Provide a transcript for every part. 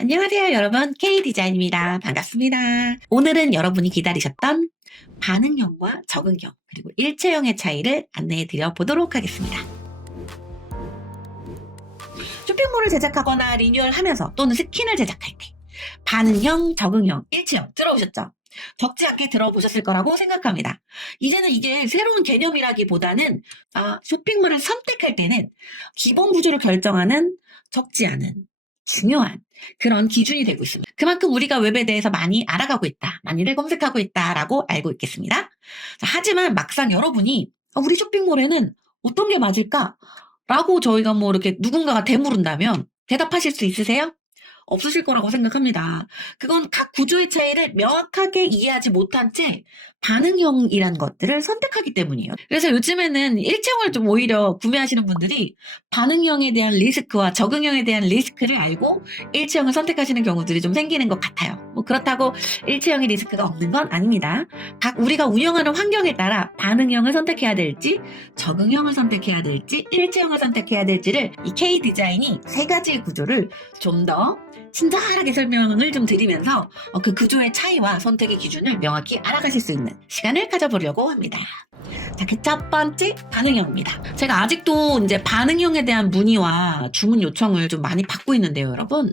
안녕하세요, 여러분. K디자인입니다. 반갑습니다. 오늘은 여러분이 기다리셨던 반응형과 적응형, 그리고 일체형의 차이를 안내해 드려 보도록 하겠습니다. 쇼핑몰을 제작하거나 리뉴얼하면서 또는 스킨을 제작할 때 반응형, 적응형, 일체형 들어보셨죠? 적지 않게 들어보셨을 거라고 생각합니다. 이제는 이게 새로운 개념이라기보다는 쇼핑몰을 선택할 때는 기본 구조를 결정하는 적지 않은 중요한 그런 기준이 되고 있습니다. 그만큼 우리가 웹에 대해서 많이 알아가고 있다, 많이들 검색하고 있다라고 알고 있겠습니다. 하지만 막상 여러분이 우리 쇼핑몰에는 어떤 게 맞을까? 라고 저희가 뭐 이렇게 누군가가 되물은다면 대답하실 수 있으세요? 없으실 거라고 생각합니다. 그건 각 구조의 차이를 명확하게 이해하지 못한 채 반응형이란 것들을 선택하기 때문이에요. 그래서 요즘에는 일체형을 좀 오히려 구매하시는 분들이 반응형에 대한 리스크와 적응형에 대한 리스크를 알고 일체형을 선택하시는 경우들이 좀 생기는 것 같아요. 뭐 그렇다고 일체형의 리스크가 없는 건 아닙니다. 각 우리가 운영하는 환경에 따라 반응형을 선택해야 될지, 적응형을 선택해야 될지, 일체형을 선택해야 될지를 이 K디자인이 세 가지 구조를 좀 더 친절하게 설명을 좀 드리면서 그 구조의 차이와 선택의 기준을 명확히 알아가실 수 있는 시간을 가져보려고 합니다. 자, 그 첫 번째 반응형입니다. 제가 아직도 이제 반응형에 대한 문의와 주문 요청을 좀 많이 받고 있는데요, 여러분.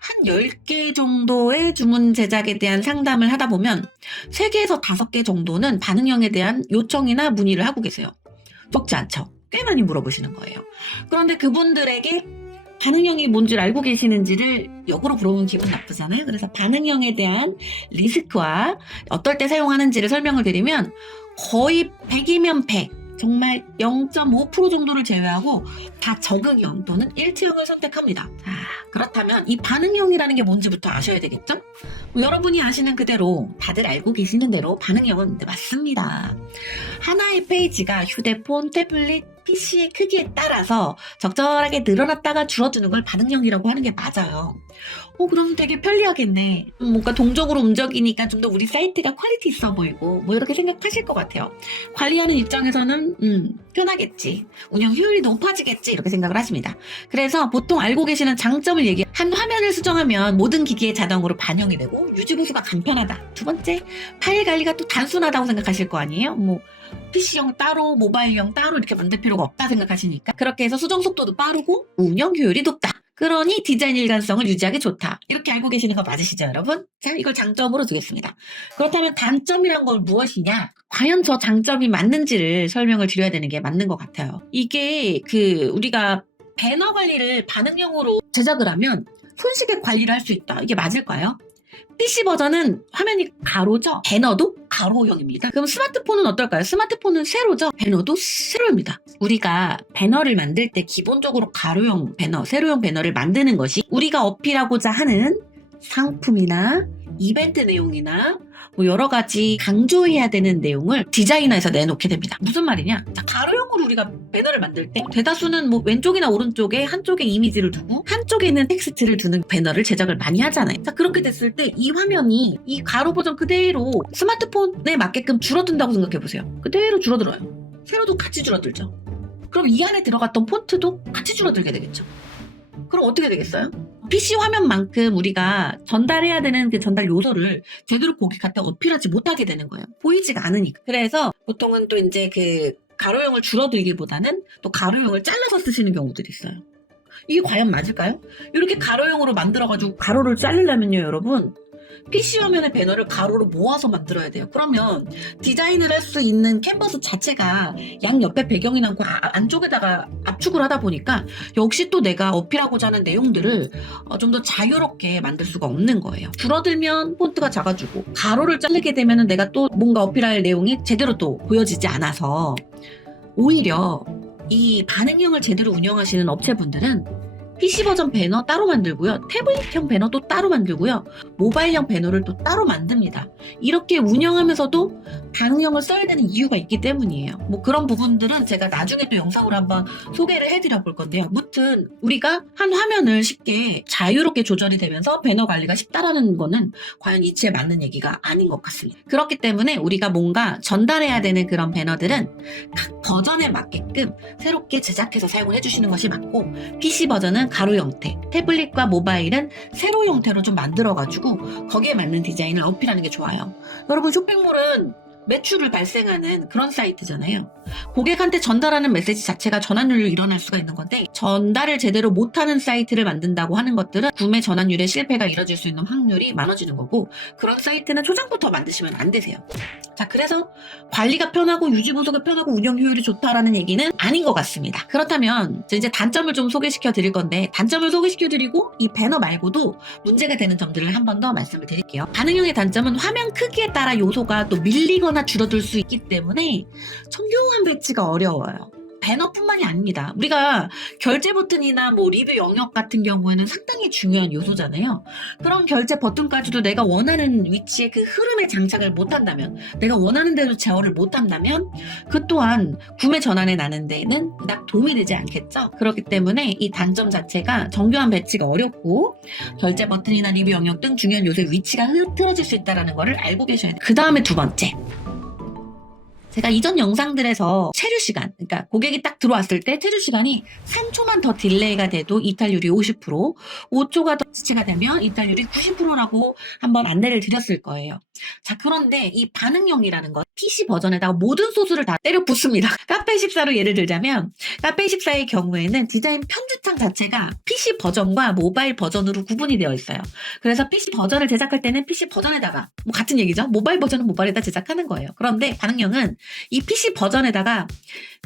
한 10개 정도의 주문 제작에 대한 상담을 하다 보면 3개에서 5개 정도는 반응형에 대한 요청이나 문의를 하고 계세요. 적지 않죠? 꽤 많이 물어보시는 거예요. 그런데 그분들에게 반응형이 뭔지를 알고 계시는지를 역으로 물어보면 기분 나쁘잖아요. 그래서 반응형에 대한 리스크와 어떨 때 사용하는지를 설명을 드리면 거의 100이면 100, 정말 0.5% 정도를 제외하고 다 적응형 또는 일체형을 선택합니다. 그렇다면 이 반응형이라는 게 뭔지부터 아셔야 되겠죠? 여러분이 아시는 그대로 다들 알고 계시는 대로 반응형은 맞습니다. 하나의 페이지가 휴대폰, 태블릿, PC의 크기에 따라서 적절하게 늘어났다가 줄어드는 걸 반응형이라고 하는 게 맞아요. 그럼 되게 편리하겠네. 뭔가 동적으로 움직이니까 좀 더 우리 사이트가 퀄리티 있어 보이고 뭐 이렇게 생각하실 것 같아요. 관리하는 입장에서는 편하겠지. 운영 효율이 높아지겠지. 이렇게 생각을 하십니다. 그래서 보통 알고 계시는 장점을 한 화면을 수정하면 모든 기기에 자동으로 반영이 되고 유지보수가 간편하다. 두 번째, 파일 관리가 또 단순하다고 생각하실 거 아니에요? 뭐 PC용 따로, 모바일용 따로 이렇게 만들 필요가 없다 생각하시니까 그렇게 해서 수정 속도도 빠르고 운영 효율이 높다. 그러니 디자인 일관성을 유지하기 좋다. 이렇게 알고 계시는 거 맞으시죠, 여러분? 자, 이걸 장점으로 두겠습니다. 그렇다면 단점이란 건 무엇이냐? 과연 저 장점이 맞는지를 설명을 드려야 되는 게 맞는 것 같아요. 이게 우리가 배너 관리를 반응형으로 제작을 하면 손쉽게 관리를 할 수 있다. 이게 맞을까요? PC 버전은 화면이 가로죠? 배너도 가로형입니다. 그럼 스마트폰은 어떨까요? 스마트폰은 세로죠? 배너도 세로입니다. 우리가 배너를 만들 때 기본적으로 가로형 배너, 세로형 배너를 만드는 것이 우리가 어필하고자 하는 상품이나 이벤트 내용이나 뭐 여러 가지 강조해야 되는 내용을 디자이너에서 내놓게 됩니다. 무슨 말이냐? 자, 가로형으로 우리가 배너를 만들 때 대다수는 뭐 왼쪽이나 오른쪽에 한쪽에 이미지를 두고 한쪽에는 텍스트를 두는 배너를 제작을 많이 하잖아요. 자, 그렇게 됐을 때 이 화면이 이 가로 버전 그대로 스마트폰에 맞게끔 줄어든다고 생각해 보세요. 그대로 줄어들어요. 세로도 같이 줄어들죠. 그럼 이 안에 들어갔던 폰트도 같이 줄어들게 되겠죠. 그럼 어떻게 되겠어요? PC 화면만큼 우리가 전달해야 되는 그 전달 요소를 제대로 고객한테 어필하지 못하게 되는 거예요. 보이지가 않으니까. 그래서 보통은 또 이제 가로형을 줄어들기보다는 또 가로형을 잘라서 쓰시는 경우들이 있어요. 이게 과연 맞을까요? 이렇게 가로형으로 만들어가지고 가로를 자르려면요, 여러분. PC 화면의 배너를 가로로 모아서 만들어야 돼요. 그러면 디자인을 할 수 있는 캔버스 자체가 양 옆에 배경이 남고 안쪽에다가 압축을 하다 보니까 역시 또 내가 어필하고자 하는 내용들을 좀 더 자유롭게 만들 수가 없는 거예요. 줄어들면 폰트가 작아지고 가로를 자르게 되면 내가 또 뭔가 어필할 내용이 제대로 또 보여지지 않아서 오히려 이 반응형을 제대로 운영하시는 업체분들은 PC 버전 배너 따로 만들고요. 태블릿형 배너도 따로 만들고요. 모바일형 배너를 또 따로 만듭니다. 이렇게 운영하면서도 반응형을 써야 되는 이유가 있기 때문이에요. 뭐 그런 부분들은 제가 나중에 또 영상으로 한번 소개를 해드려 볼 건데요. 아무튼 우리가 한 화면을 쉽게 자유롭게 조절이 되면서 배너 관리가 쉽다라는 거는 과연 이치에 맞는 얘기가 아닌 것 같습니다. 그렇기 때문에 우리가 뭔가 전달해야 되는 그런 배너들은 각 버전에 맞게끔 새롭게 제작해서 사용을 해주시는 것이 맞고 PC 버전은 휴대폰은 가로 형태, 태블릿과 모바일은 세로 형태로 좀 만들어가지고 거기에 맞는 디자인을 어필하는 게 좋아요. 여러분, 쇼핑몰은 매출을 발생하는 그런 사이트잖아요. 고객한테 전달하는 메시지 자체가 전환율로 일어날 수가 있는 건데, 전달을 제대로 못하는 사이트를 만든다고 하는 것들은 구매 전환율의 실패가 이뤄질 수 있는 확률이 많아지는 거고, 그런 사이트는 초장부터 만드시면 안 되세요. 자, 그래서 관리가 편하고 유지보수가 편하고 운영 효율이 좋다라는 얘기는 아닌 것 같습니다. 그렇다면 이제 단점을 좀 소개시켜 드릴 건데, 단점을 소개시켜 드리고 이 배너 말고도 문제가 되는 점들을 한 번 더 말씀을 드릴게요. 반응형의 단점은 화면 크기에 따라 요소가 또 밀리거나 줄어들 수 있기 때문에 정교한 배치가 어려워요. 배너뿐만이 아닙니다. 우리가 결제 버튼이나 뭐 리뷰 영역 같은 경우에는 상당히 중요한 요소잖아요. 그런 결제 버튼까지도 내가 원하는 위치에 그 흐름에 장착을 못한다면, 내가 원하는 대로 제어를 못한다면 그 또한 구매 전환에 나는 데에는 딱 도움이 되지 않겠죠. 그렇기 때문에 이 단점 자체가 정교한 배치가 어렵고 결제 버튼이나 리뷰 영역 등 중요한 요소의 위치가 흐트러질 수 있다는 것을 알고 계셔야 돼요. 그 다음에 두 번째, 제가 이전 영상들에서 체류 시간, 그러니까 고객이 딱 들어왔을 때 체류 시간이 3초만 더 딜레이가 돼도 이탈률이 50%, 5초가 더 지체가 되면 이탈률이 90%라고 한번 안내를 드렸을 거예요. 자, 그런데 이 반응형이라는 것, PC 버전에다가 모든 소스를 다 때려 붓습니다. 카페24로 예를 들자면, 카페24의 경우에는 디자인 편집창 자체가 PC 버전과 모바일 버전으로 구분이 되어 있어요. 그래서 PC 버전을 제작할 때는 PC 버전에다가, 뭐 같은 얘기죠. 모바일 버전은 모바일에다 제작하는 거예요. 그런데 반응형은 이 PC 버전에다가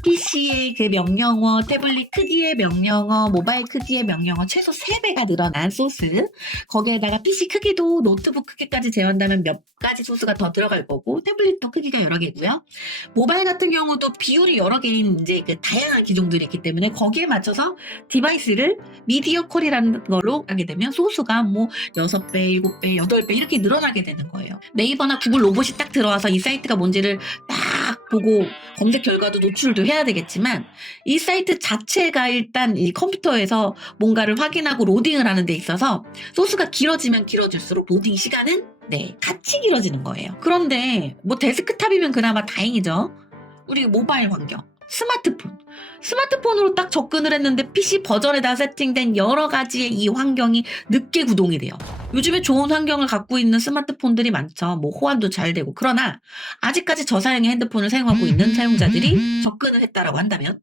PC의 그 명령어, 태블릿 크기의 명령어, 모바일 크기의 명령어 최소 3배가 늘어난 소스, 거기에다가 PC 크기도 노트북 크기까지 제한다면 몇 가지 소스가 더 들어갈 거고, 태블릿도 크기가 여러 개고요. 모바일 같은 경우도 비율이 여러 개인 이제 그 다양한 기종들이 있기 때문에 거기에 맞춰서 디바이스를 미디어 콜이라는 걸로 하게 되면 소수가 뭐 6배, 7배, 8배 이렇게 늘어나게 되는 거예요. 네이버나 구글 로봇이 딱 들어와서 이 사이트가 뭔지를 딱 보고 검색 결과도 노출도 해야 되겠지만, 이 사이트 자체가 일단 이 컴퓨터에서 뭔가를 확인하고 로딩을 하는 데 있어서 소스가 길어지면 길어질수록 로딩 시간은 같이 길어지는 거예요. 그런데 뭐 데스크탑이면 그나마 다행이죠. 우리 모바일 환경, 스마트폰으로 딱 접근을 했는데 PC 버전에다 세팅된 여러 가지의 이 환경이 늦게 구동이 돼요. 요즘에 좋은 환경을 갖고 있는 스마트폰들이 많죠. 뭐 호환도 잘 되고. 그러나 아직까지 저사양의 핸드폰을 사용하고 있는 사용자들이 접근을 했다라고 한다면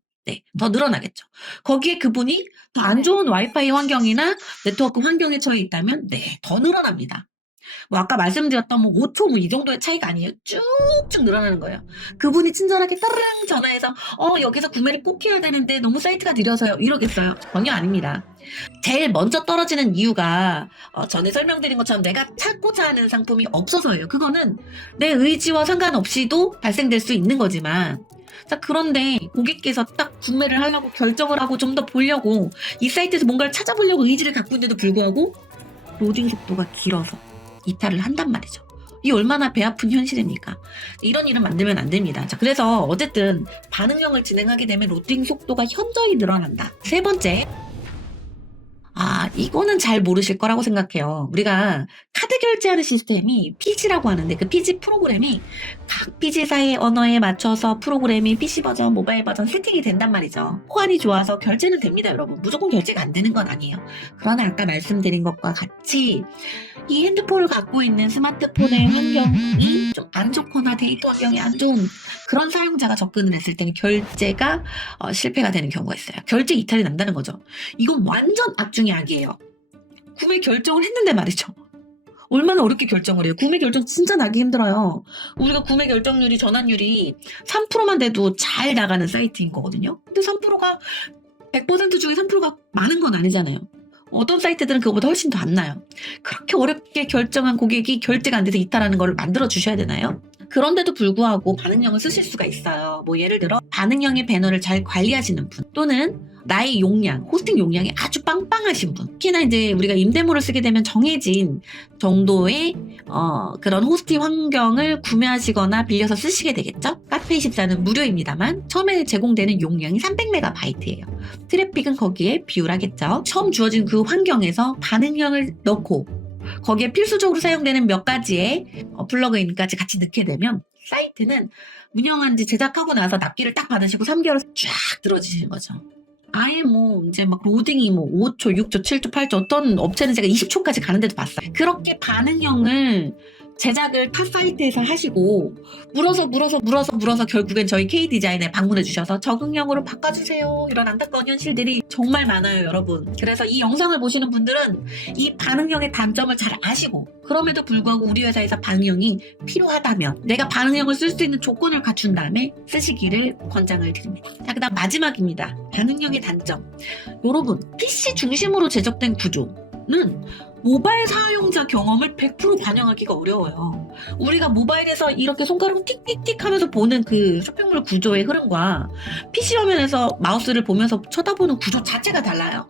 더 늘어나겠죠. 거기에 그분이 더 안 좋은 와이파이 환경이나 네트워크 환경에 처해 있다면 더 늘어납니다. 뭐 아까 말씀드렸던 뭐 5초 뭐 이 정도의 차이가 아니에요. 쭉쭉 늘어나는 거예요. 그분이 친절하게 따르릉 전화해서 여기서 구매를 꼭 해야 되는데 너무 사이트가 느려서요, 이러겠어요? 전혀 아닙니다. 제일 먼저 떨어지는 이유가 전에 설명드린 것처럼 내가 찾고자 하는 상품이 없어서예요. 그거는 내 의지와 상관없이도 발생될 수 있는 거지만, 자, 그런데 고객께서 딱 구매를 하려고 결정을 하고 좀 더 보려고 이 사이트에서 뭔가를 찾아보려고 의지를 갖고 있는데도 불구하고 로딩 속도가 길어서 이탈을 한단 말이죠. 이 얼마나 배 아픈 현실입니까? 이런 일은 만들면 안 됩니다. 자, 그래서 어쨌든 반응형을 진행하게 되면 로딩 속도가 현저히 늘어난다. 세 번째, 이거는 잘 모르실 거라고 생각해요. 우리가 카드 결제하는 시스템이 PG라고 하는데, 그 PG 프로그램이 각 PG사의 언어에 맞춰서 프로그램이 PC 버전, 모바일 버전 세팅이 된단 말이죠. 호환이 좋아서 결제는 됩니다, 여러분. 무조건 결제가 안 되는 건 아니에요. 그러나 아까 말씀드린 것과 같이 이 핸드폰을 갖고 있는 스마트폰의 환경이 좀 안 좋거나 데이터 환경이 안 좋은 그런 사용자가 접근을 했을 때는 결제가 실패가 되는 경우가 있어요. 결제 이탈이 난다는 거죠. 이건 완전 악 중의 악이에요. 구매 결정을 했는데 말이죠. 얼마나 어렵게 결정을 해요. 구매 결정 진짜 나기 힘들어요. 우리가 구매 결정률이, 전환율이 3%만 돼도 잘 나가는 사이트인 거거든요. 근데 3%가 100% 중에 3%가 많은 건 아니잖아요. 어떤 사이트들은 그거보다 훨씬 더 안 나요. 그렇게 어렵게 결정한 고객이 결제가 안 돼서 이탈하는 걸 만들어 주셔야 되나요? 그런데도 불구하고 반응형을 쓰실 수가 있어요. 뭐 예를 들어 반응형의 배너를 잘 관리하시는 분, 또는 나의 용량, 호스팅 용량이 아주 빵빵하신 분, 특히나 이제 우리가 임대모를 쓰게 되면 정해진 정도의 그런 호스팅 환경을 구매하시거나 빌려서 쓰시게 되겠죠. 카페24는 무료입니다만 처음에 제공되는 용량이 300MB예요. 트래픽은 거기에 비율하겠죠. 처음 주어진 그 환경에서 반응형을 넣고 거기에 필수적으로 사용되는 몇 가지의 플러그인까지 같이 넣게 되면 사이트는 운영한 지 제작하고 나서 납기를 딱 받으시고 3개월 쫙 들어지시는 거죠. 아예 뭐 이제 막 로딩이 뭐 5초, 6초, 7초, 8초 어떤 업체는 제가 20초까지 가는데도 봤어요. 그렇게 반응형을 제작을 타 사이트에서 하시고 물어서 결국엔 저희 K 디자인에 방문해 주셔서 적응형으로 바꿔주세요. 이런 안타까운 현실들이 정말 많아요, 여러분. 그래서 이 영상을 보시는 분들은 이 반응형의 단점을 잘 아시고 그럼에도 불구하고 우리 회사에서 반응형이 필요하다면 내가 반응형을 쓸 수 있는 조건을 갖춘 다음에 쓰시기를 권장을 드립니다. 자, 그다음 마지막입니다. 반응형의 단점. 여러분, PC 중심으로 제작된 구조는 모바일 사용자 경험을 100% 반영하기가 어려워요. 우리가 모바일에서 이렇게 손가락 틱틱틱 하면서 보는 그 쇼핑몰 구조의 흐름과 PC 화면에서 마우스를 보면서 쳐다보는 구조 자체가 달라요.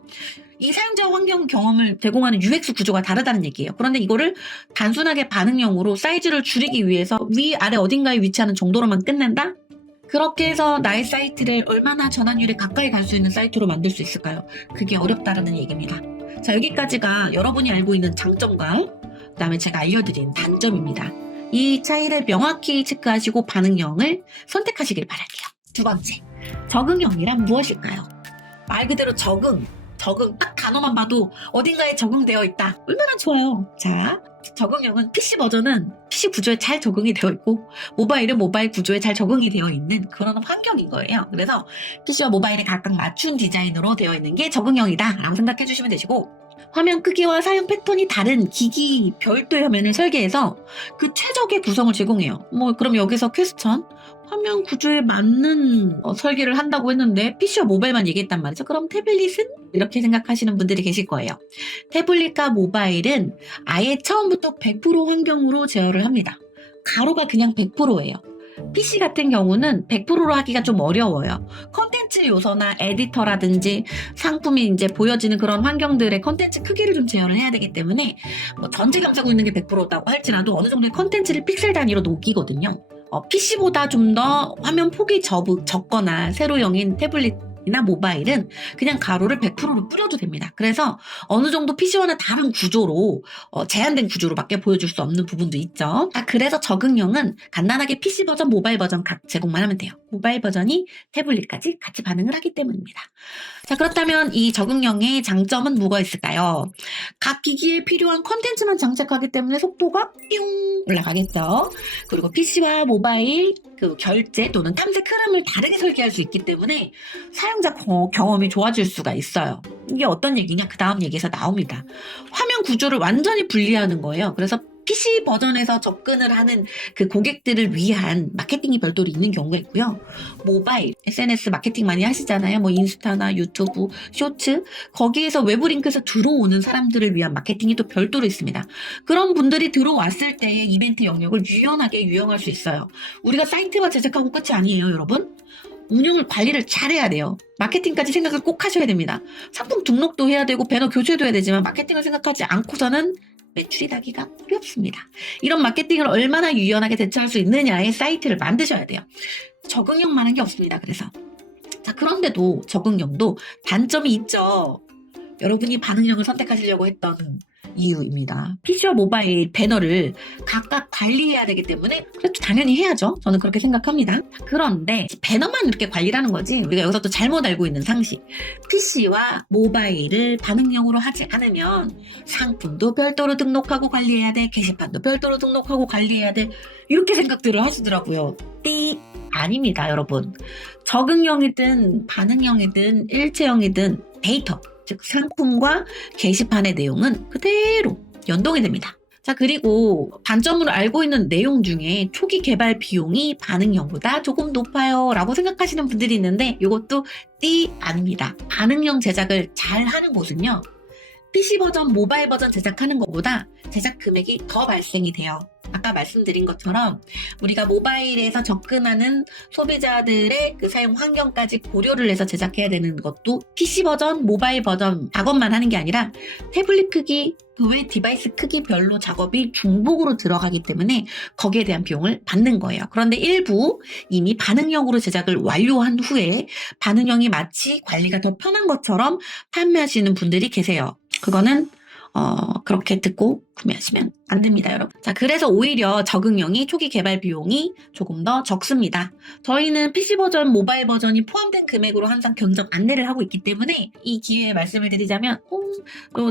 이 사용자 환경 경험을 제공하는 UX 구조가 다르다는 얘기예요. 그런데 이거를 단순하게 반응형으로 사이즈를 줄이기 위해서 위, 아래 어딘가에 위치하는 정도로만 끝낸다? 그렇게 해서 나의 사이트를 얼마나 전환율에 가까이 갈 수 있는 사이트로 만들 수 있을까요? 그게 어렵다라는 얘기입니다. 자, 여기까지가 여러분이 알고 있는 장점과 그다음에 제가 알려드린 단점입니다. 이 차이를 명확히 체크하시고 반응형을 선택하시길 바랄게요. 두 번째, 적응형이란 무엇일까요? 말 그대로 적응 딱 단어만 봐도 어딘가에 적응되어 있다. 얼마나 좋아요. 자, 적응형은 PC 버전은 PC 구조에 잘 적응이 되어 있고 모바일은 모바일 구조에 잘 적응이 되어 있는 그런 환경인 거예요. 그래서 PC와 모바일에 각각 맞춘 디자인으로 되어 있는 게 적응형이다 라고 생각해 주시면 되시고, 화면 크기와 사용 패턴이 다른 기기 별도의 화면을 설계해서 그 최적의 구성을 제공해요. 그럼 여기서 퀘스천 화면 구조에 맞는 설계를 한다고 했는데 PC와 모바일만 얘기했단 말이죠. 그럼 태블릿은? 이렇게 생각하시는 분들이 계실 거예요. 태블릿과 모바일은 아예 처음부터 100% 환경으로 제어를 합니다. 가로가 그냥 100%예요. PC 같은 경우는 100%로 하기가 좀 어려워요. 컨텐츠 요소나 에디터라든지 상품이 이제 보여지는 그런 환경들의 컨텐츠 크기를 좀 제어를 해야 되기 때문에 전체 감싸고 있는 게 100%다고 할지라도 어느 정도의 컨텐츠를 픽셀 단위로 녹이거든요. PC보다 좀 더 화면 폭이 적거나 세로형인 태블릿이나 모바일은 그냥 가로를 100%로 뿌려도 됩니다. 그래서 어느 정도 PC와는 다른 구조로 제한된 구조로밖에 보여줄 수 없는 부분도 있죠. 그래서 적응형은 간단하게 PC 버전, 모바일 버전 각 제공만 하면 돼요. 모바일 버전이 태블릿까지 같이 반응을 하기 때문입니다. 자, 그렇다면 이 적응형의 장점은 뭐가 있을까요? 각 기기에 필요한 컨텐츠만 장착하기 때문에 속도가 뿅 올라가겠죠. 그리고 PC와 모바일 그 결제 또는 탐색 흐름을 다르게 설계할 수 있기 때문에 사용자 경험이 좋아질 수가 있어요. 이게 어떤 얘기냐? 그 다음 얘기에서 나옵니다. 화면 구조를 완전히 분리하는 거예요. 그래서 PC 버전에서 접근을 하는 그 고객들을 위한 마케팅이 별도로 있는 경우가 있고요. 모바일, SNS 마케팅 많이 하시잖아요. 인스타나 유튜브, 쇼츠, 거기에서 외부 링크에서 들어오는 사람들을 위한 마케팅이 또 별도로 있습니다. 그런 분들이 들어왔을 때의 이벤트 영역을 유연하게 유용할 수 있어요. 우리가 사이트만 제작하고 끝이 아니에요, 여러분. 운영을 관리를 잘해야 돼요. 마케팅까지 생각을 꼭 하셔야 됩니다. 상품 등록도 해야 되고 배너 교체도 해야 되지만 마케팅을 생각하지 않고서는 매출이 나기가 어렵습니다. 이런 마케팅을 얼마나 유연하게 대처할 수 있느냐의 사이트를 만드셔야 돼요. 적응형만한 게 없습니다. 그래서 자, 그런데도 적응형도 단점이 있죠. 여러분이 반응형을 선택하시려고 했던 이유입니다. PC와 모바일 배너를 각각 관리해야 되기 때문에 그래도 당연히 해야죠. 저는 그렇게 생각합니다. 그런데 배너만 이렇게 관리를 하는 거지, 우리가 여기서 또 잘못 알고 있는 상식, PC와 모바일을 반응형으로 하지 않으면 상품도 별도로 등록하고 관리해야 돼, 게시판도 별도로 등록하고 관리해야 돼, 이렇게 생각들을 하시더라고요. 아닙니다, 여러분. 적응형이든 반응형이든 일체형이든 데이터, 즉 상품과 게시판의 내용은 그대로 연동이 됩니다. 자, 그리고 단점으로 알고 있는 내용 중에 초기 개발 비용이 반응형보다 조금 높아요 라고 생각하시는 분들이 있는데, 이것도 아닙니다. 반응형 제작을 잘 하는 곳은요, PC 버전, 모바일 버전 제작하는 것보다 제작 금액이 더 발생이 돼요. 아까 말씀드린 것처럼 우리가 모바일에서 접근하는 소비자들의 그 사용 환경까지 고려를 해서 제작해야 되는 것도 PC 버전, 모바일 버전 작업만 하는 게 아니라 태블릿 크기, 그 외 디바이스 크기별로 작업이 중복으로 들어가기 때문에 거기에 대한 비용을 받는 거예요. 그런데 일부 이미 반응형으로 제작을 완료한 후에 반응형이 마치 관리가 더 편한 것처럼 판매하시는 분들이 계세요. 그거는 그렇게 듣고 구매하시면 안 됩니다, 여러분. 자, 그래서 오히려 적응형이 초기 개발 비용이 조금 더 적습니다. 저희는 PC 버전, 모바일 버전이 포함된 금액으로 항상 견적 안내를 하고 있기 때문에 이 기회에 말씀을 드리자면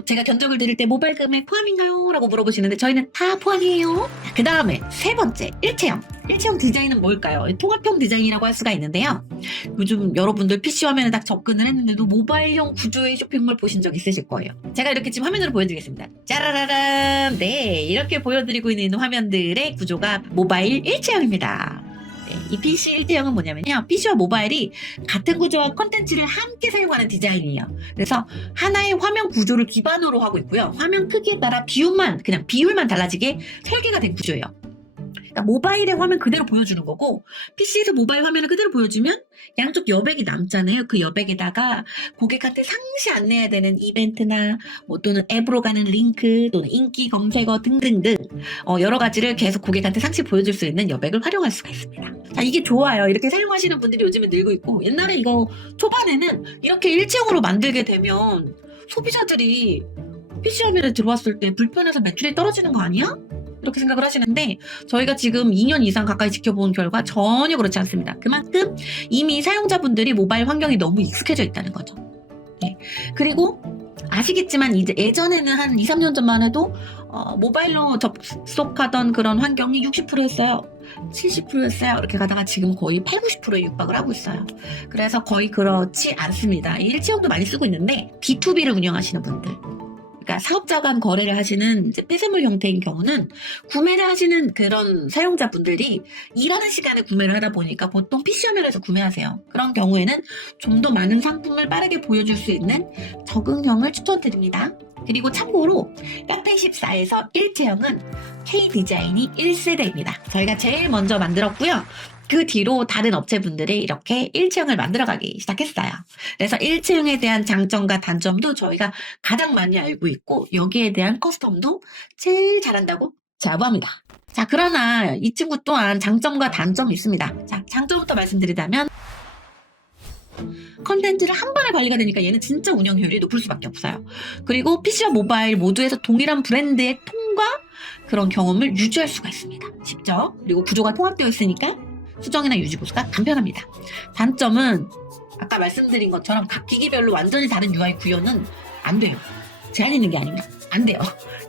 제가 견적을 드릴 때 모바일 금액 포함인가요? 라고 물어보시는데 저희는 다 포함이에요. 그 다음에 세 번째, 일체형. 일체형 디자인은 뭘까요? 통합형 디자인이라고 할 수가 있는데요. 요즘 여러분들 PC 화면에 딱 접근을 했는데도 모바일형 구조의 쇼핑몰 보신 적 있으실 거예요. 제가 이렇게 지금 화면으로 보여드리겠습니다. 짜라라란! 네, 이렇게 보여드리고 있는 화면들의 구조가 모바일 일체형입니다. 네, 이 PC 일체형은 뭐냐면요. PC와 모바일이 같은 구조와 컨텐츠를 함께 사용하는 디자인이에요. 그래서 하나의 화면 구조를 기반으로 하고 있고요. 화면 크기에 따라 그냥 비율만 달라지게 설계가 된 구조예요. 그러니까 모바일의 화면 그대로 보여주는 거고 PC에서 모바일 화면을 그대로 보여주면 양쪽 여백이 남잖아요. 그 여백에다가 고객한테 상시 안내해야 되는 이벤트나 또는 앱으로 가는 링크 또는 인기 검색어 등등등 여러 가지를 계속 고객한테 상시 보여줄 수 있는 여백을 활용할 수가 있습니다. 자, 이게 좋아요. 이렇게 사용하시는 분들이 요즘에 늘고 있고 옛날에 이거 초반에는 이렇게 일체형으로 만들게 되면 소비자들이 PC 화면에 들어왔을 때 불편해서 매출이 떨어지는 거 아니야? 이렇게 생각을 하시는데 저희가 지금 2년 이상 가까이 지켜본 결과 전혀 그렇지 않습니다. 그만큼 이미 사용자분들이 모바일 환경이 너무 익숙해져 있다는 거죠. 네. 그리고 아시겠지만 이제 예전에는 한 2, 3년 전만 해도 모바일로 접속하던 그런 환경이 60%였어요. 70%였어요. 이렇게 가다가 지금 거의 80, 90%에 육박을 하고 있어요. 그래서 거의 그렇지 않습니다. 일체형도 많이 쓰고 있는데 B2B를 운영하시는 분들 그러니까 사업자 간 거래를 하시는 이제 폐쇄물 형태인 경우는 구매를 하시는 그런 사용자분들이 일하는 시간에 구매를 하다 보니까 보통 PC 화면에서 구매하세요. 그런 경우에는 좀 더 많은 상품을 빠르게 보여줄 수 있는 적응형을 추천드립니다. 그리고 참고로 카페24에서 일체형은 K디자인이 1세대입니다. 저희가 제일 먼저 만들었고요. 그 뒤로 다른 업체분들이 이렇게 일체형을 만들어가기 시작했어요. 그래서 일체형에 대한 장점과 단점도 저희가 가장 많이 알고 있고 여기에 대한 커스텀도 제일 잘한다고 자부합니다. 자, 그러나 이 친구 또한 장점과 단점이 있습니다. 자, 장점부터 말씀드리자면 컨텐츠를 한 번에 관리가 되니까 얘는 진짜 운영 효율이 높을 수밖에 없어요. 그리고 PC와 모바일 모두에서 동일한 브랜드의 톤과 그런 경험을 유지할 수가 있습니다. 쉽죠? 그리고 구조가 통합되어 있으니까 수정이나 유지 보수가 간편합니다. 단점은 아까 말씀드린 것처럼 각 기기별로 완전히 다른 UI 구현은 안 돼요. 제한 있는 게 아닙니다. 안 돼요.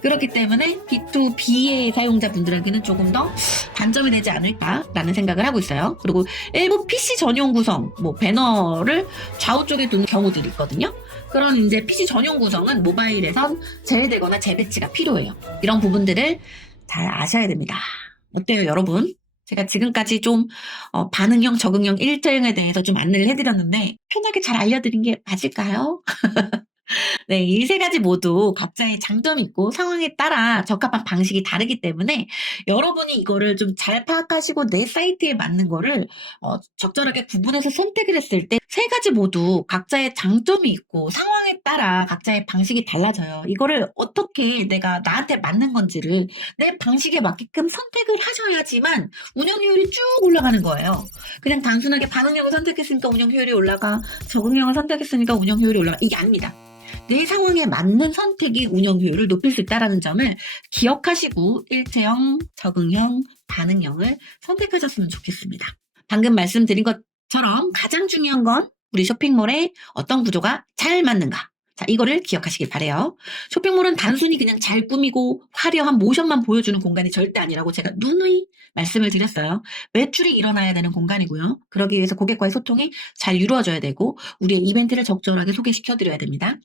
그렇기 때문에 B2B의 사용자분들에게는 조금 더 단점이 되지 않을까라는 생각을 하고 있어요. 그리고 일부 PC 전용 구성, 배너를 좌우 쪽에 두는 경우들이 있거든요. 그런 이제 PC 전용 구성은 모바일에선 제외되거나 재배치가 필요해요. 이런 부분들을 잘 아셔야 됩니다. 어때요, 여러분? 제가 지금까지 좀 반응형, 적응형, 일체형에 대해서 좀 안내를 해드렸는데 편하게 잘 알려드린 게 맞을까요? 네, 이 세 가지 모두 각자의 장점이 있고 상황에 따라 적합한 방식이 다르기 때문에 여러분이 이거를 좀 잘 파악하시고 내 사이트에 맞는 거를 적절하게 구분해서 선택을 했을 때 세 가지 모두 각자의 장점이 있고 상황에 따라 각자의 방식이 달라져요. 이거를 어떻게 내가 나한테 맞는 건지를 내 방식에 맞게끔 선택을 하셔야지만 운영 효율이 쭉 올라가는 거예요. 그냥 단순하게 반응형을 선택했으니까 운영 효율이 올라가, 적응형을 선택했으니까 운영 효율이 올라가, 이게 아닙니다. 내 상황에 맞는 선택이 운영 효율을 높일 수 있다는 점을 기억하시고 일체형, 적응형, 반응형을 선택하셨으면 좋겠습니다. 방금 말씀드린 것처럼 가장 중요한 건 우리 쇼핑몰에 어떤 구조가 잘 맞는가. 자, 이거를 기억하시길 바래요. 쇼핑몰은 단순히 그냥 잘 꾸미고 화려한 모션만 보여주는 공간이 절대 아니라고 제가 누누이 말씀을 드렸어요. 매출이 일어나야 되는 공간이고요. 그러기 위해서 고객과의 소통이 잘 이루어져야 되고 우리의 이벤트를 적절하게 소개시켜드려야 됩니다.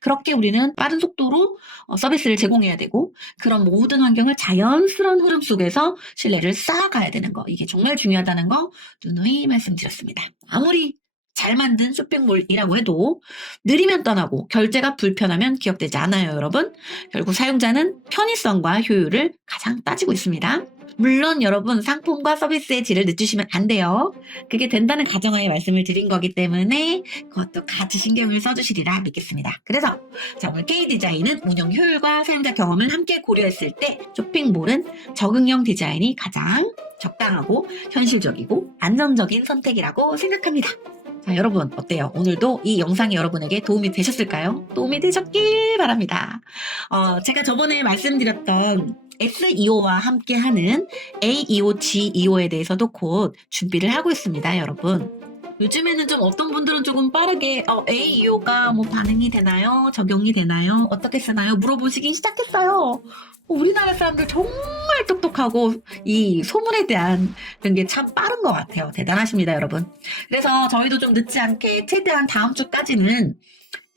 그렇게 우리는 빠른 속도로 서비스를 제공해야 되고 그런 모든 환경을 자연스러운 흐름 속에서 신뢰를 쌓아가야 되는 거. 이게 정말 중요하다는 거 누누이 말씀드렸습니다. 아무리 잘 만든 쇼핑몰이라고 해도 느리면 떠나고 결제가 불편하면 기억되지 않아요, 여러분. 결국 사용자는 편의성과 효율을 가장 따지고 있습니다. 물론 여러분 상품과 서비스의 질을 늦추시면 안 돼요. 그게 된다는 가정하에 말씀을 드린 거기 때문에 그것도 같이 신경을 써주시리라 믿겠습니다. 그래서 오늘 K디자인은 운영 효율과 사용자 경험을 함께 고려했을 때 쇼핑몰은 적응형 디자인이 가장 적당하고 현실적이고 안정적인 선택이라고 생각합니다. 자, 여러분 어때요? 오늘도 이 영상이 여러분에게 도움이 되셨을까요? 도움이 되셨길 바랍니다. 제가 저번에 말씀드렸던 SEO와 함께하는 AEO, GEO에 대해서도 곧 준비를 하고 있습니다, 여러분. 요즘에는 좀 어떤 분들은 조금 빠르게 AEO가 뭐 반응이 되나요? 적용이 되나요? 어떻게 쓰나요? 물어보시기 시작했어요. 우리나라 사람들 정말 똑똑하고 이 소문에 대한 그런 게 참 빠른 것 같아요. 대단하십니다, 여러분. 그래서 저희도 좀 늦지 않게 최대한 다음 주까지는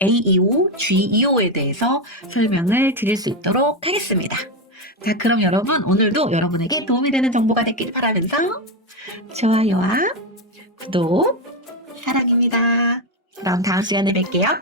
AEO, GEO에 대해서 설명을 드릴 수 있도록 하겠습니다. 자, 그럼 여러분 오늘도 여러분에게 도움이 되는 정보가 됐길 바라면서 좋아요와 구독 사랑입니다. 그럼 다음 시간에 뵐게요.